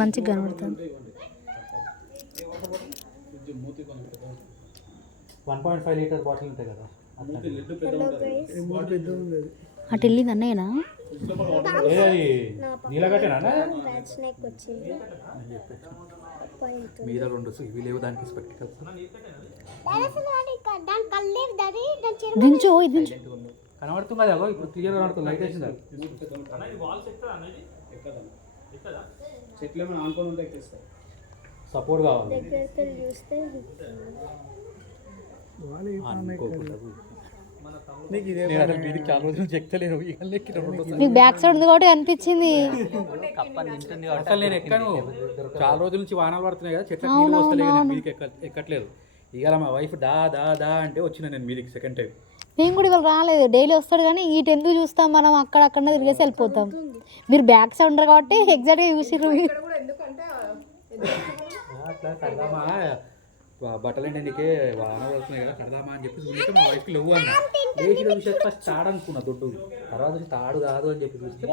మంచిగా కనబడుతుంది. 1.5 litre bottle ఉంటాయి కదా అటు వెళ్ళింది అన్నయ్యనా మీద 2 ఇవి లేవు దానికి స్పెక్టికల్స్ దించు కనబడుతుంది కదా ఇప్పుడు క్లియర్ కనబడుతుంది లైట్ వేసింది సపోర్ట్ కావాలి చాలా రోజులు చెక్కలేను నీకు బ్యాక్ సైడ్ ఉంది కాబట్టి అనిపించింది. అసలు నేను ఎక్కాను చాలా రోజుల నుంచి వాహనాలు పడుతున్నాయి కదా చెట్లకు నీళ్ళు వస్తలేదు మీదకి ఎక్కట్లేదు. ఇవాళ మా వైఫ్ దా దా దా అంటే వచ్చిన నేను మీదకి సెకండ్ టైం. మేము కూడా ఇవాళ రాలేదు, డైలీ వస్తాడు కానీ ఇటు ఎందుకు చూస్తాం మనం, అక్కడక్కడ తిరిగేసి వెళ్ళిపోతాం. మీరు బ్యాక్ సైడ్ ఉండరు కాబట్టి ఎగ్జాక్ట్గా చూసిర్రు. అట్లా కడదామా బట్టలు నీకే వాహనాలు వస్తున్నాయి కదా కడదామా అని చెప్పి చూస్తే మా వైఫ్కి లేవు అన్న లేచి చూసే ఫస్ట్ తాడు అనుకున్నా దొడ్డు, తర్వాత తాడు కాదు అని చెప్పి చూస్తే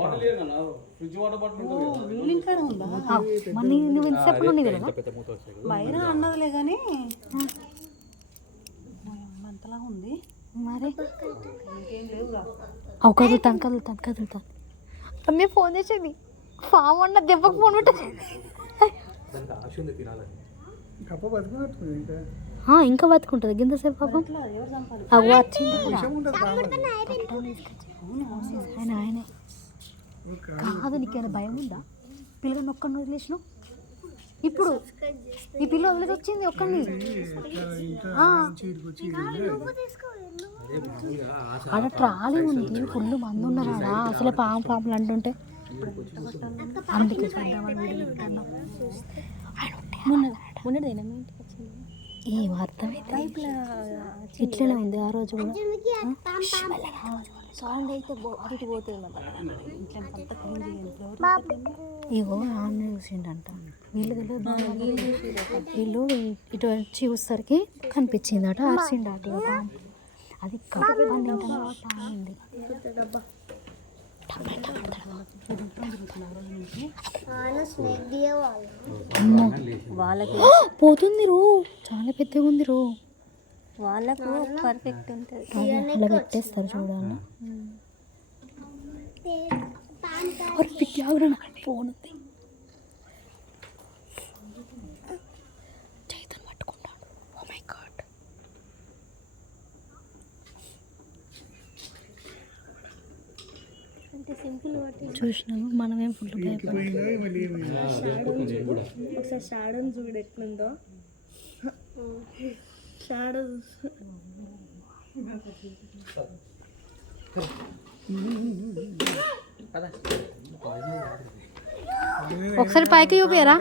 పెద్ద మూత వస్తాయి అన్నదిలే కానీ అంతలా ఉంది మరి. కదులుతాను కదులుతాను కదులుతాను. అమ్మే ఫోన్ చేసేది ఫామ్ అన్న దెబ్బకు ఫోన్ పెట్టేది. ఆశ ఉంది తినాలని ఇంకా బతుకుంటుంది గింతసేపు పాపం. అవి వచ్చింది ఆయనే కాదు. నీకేమైనా భయం ఉందా? పిల్లగాని ఒక్కడిని వదిలేసినావు. ఇప్పుడు ఈ పిల్ల వదిలేసి వచ్చింది ఒక్కడిని. ఆడ ట్రాలీ ఉంది, ఫుల్ మంది ఉన్నారు ఆడ. అసలే పాములు అంటుంటే అందుకే చూద్దామని ఏం అర్థమైతే ఇట్లనే ఉంది ఆ రోజు కూడా. సౌండ్ అయితే అటు పోతుంది. ఇగో ఆమె చూసిండంట, వీళ్ళు ఇటు వచ్చి చూసరికి కనిపించిందట, అరిసిండట. అది కప్పండి వాళ్ళకి పోతుంది రో, చాలా పెద్దగా ఉంది రో. వాళ్ళకు పర్ఫెక్ట్ ఉంటుంది. అలా పెట్టేస్తారు చూడాలి. ఫోన్ ఉంది, చైతన్ పట్టుకుంటాడు. Oh my god. చూసినాము మనమేం ఫుల్ భయపడి. ఒకసారి షాడోని చూడు ఎట్లుందో. షాడో ఒకసారి పైకి చూపియరా?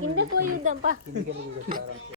కింద పోయి చూద్దాం.